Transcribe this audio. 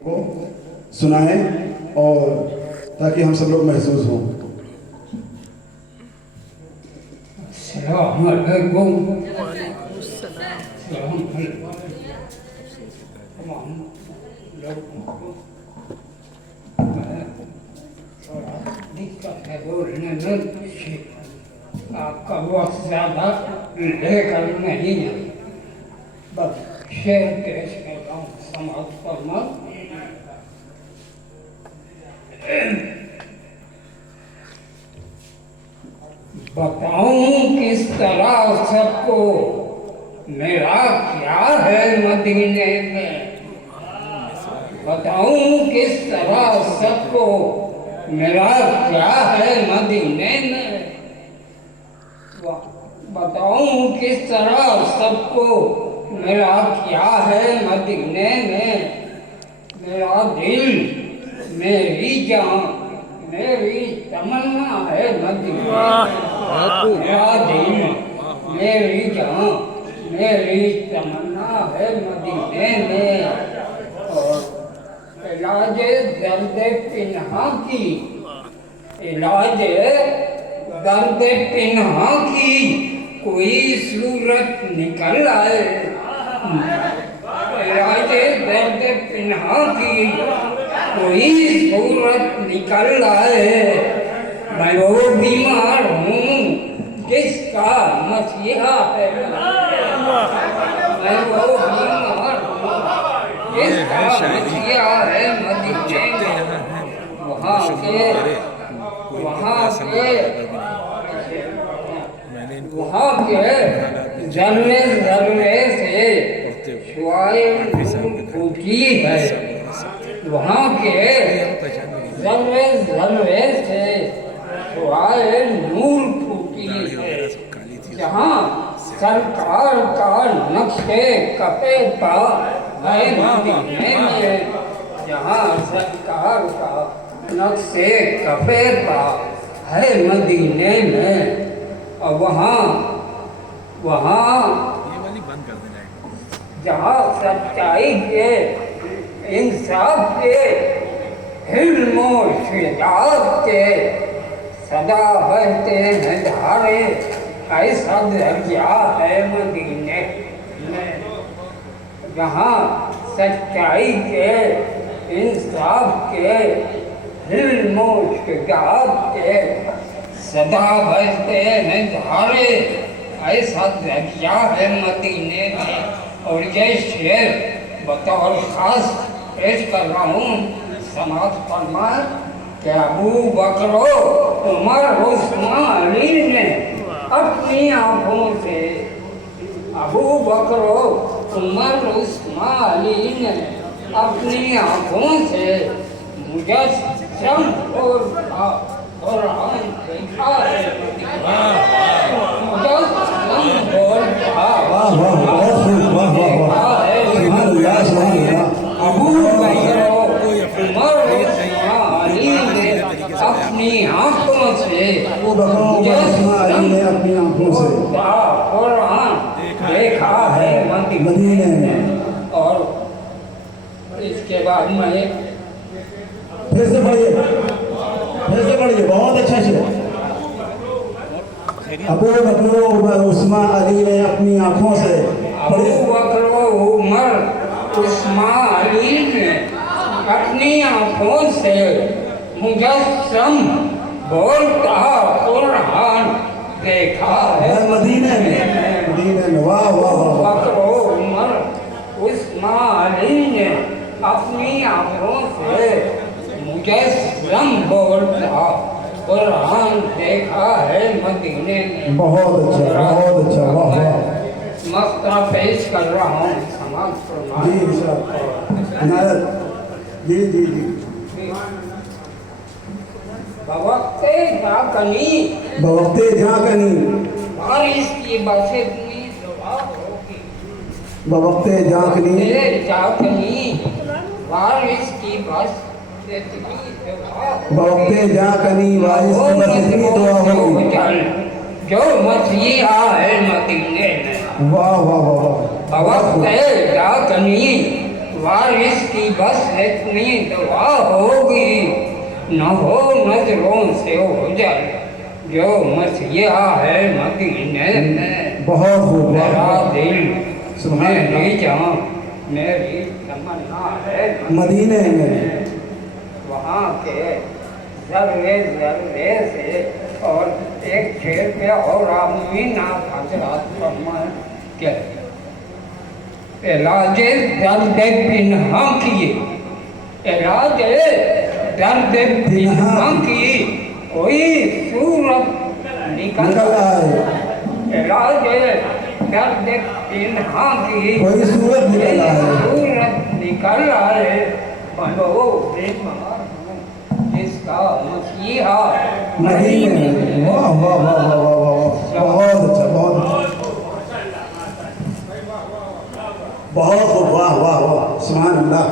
को सुनाएं और ताकि हम सब लोग महसूस हों। दिक्कत है बोलने में, आपका वक्त ज़्यादा लेकर नहीं है, बस शेर पेश कर रहा हूँ, समाप्त करना। बताऊं किस तरह सबको मेरा क्या है मदीने में, बताऊं किस तरह सबको मेरा क्या है मदीने में, बताऊं किस तरह सबको मेरा क्या है मदीने में। मेरा दिल, मेरी जान, मेरी तमन्ना है मदीने में। मेरा दिल, मेरी जान, मेरी तमन्ना है मदीने में। और इलाज दर्द पिन्हा की, इलाज दर्द पिन्हा की कोई सूरत निकल आए, इलाज दर्द पिन्हा की कोई सूरत निकल आए। मैं वो बीमार हूँ जिसका मसीहा है, मैं वो बीमार हूँ जिसका मसीहा है मदीने में। वहाँ के जलने जलने से शुआए फूटी है, वहाँ के जलने जलने से शुआए नूर फूटी है। जहाँ सरकार का नक्शे कपे पा है मदीने में, जहाँ सरकार का नक्शे कपे पा है मदीने में। और वहाँ जहाँ सच्चाई के, इंसाफ के, हिल्मो शिदात के सदा बहते हैं धारे, ऐसा दरिया है मदीने में। जहाँ सच्चाई के, इंसाफ के, हिल्मो शिदात के सदा बहते हैं धारे, ऐसा दरिया है मदीने में। और ये शेर बतौर खास पेश कर रहा हूँ, समाज फरमा कि अबू बकरो उमर उस्मान अली ने अपनी आँखों से, अबू बकरो उमर उस्मान अली ने अपनी आँखों से मुजस्सम और कुरान देखा है, मुजस्सम और अबू बकरो उमर उस्मान अली ने अपनी आँखों से कुरान देखा है मदीने में। और इसके बाद में फिर से पढ़िए, बहुत अच्छा शेर। अबू बकरो उमर उस्मान अली ने अपनी आँखों से, अबू बकरो उमर उस्मान अली ने अपनी आँखों से मुजस्सम बोलता कुरान देखा है मदीने में। वाह वाह वाह। बकरो उमर उस्मान अली ने अपनी आँखों से मुजस्सम बोलता कुरान देखा है मदीने में। बहुत अच्छा, बहुत अच्छा। वाह वाह। मस्ता पेश कर रहा हूँ, समाज जी इनायत जी जी जी। बवक्ते जाकनी, बवक्ते जाकनी बारिश की बरसती दुआ होगी, बवक्ते जाकनी जाकनी बारिश की बरसती दुआ, बवक्ते जाकनी बारिश की बरसती दुआ होगी। जो मसीहा है मदीने में। वाह वाह वाह वाह। बवक्ते जाकनी वारिस की बस इतनी दवा होगी, न हो नजरों से हो जाए जो मसीहा है मदीने में। बहुत खूब, मेरा बहुत दिल सुभान मेरी जान मेरी तमन्ना है मदीने में। वहाँ के जर्रे जर्रे से। और एक शेर पे और आमीन आप हजरात फरमाएं क्या इलाजे दर्द पिन्हा किए, इलाजे दर्द पिन्हा की कोई सूरत निकल निकल आए, इलाजे दर्द पिन्हा की कोई सूरत निकल आए। सूरत निकल आए। बनो बीमार हूँ जिसका मसीहा मदीने में। वाह वाह वाह वाह वाह वाह, बहुत अच्छा, बहुत अच्छा, बहुत खूब, वाह वाह वाह, सुभान अल्लाह।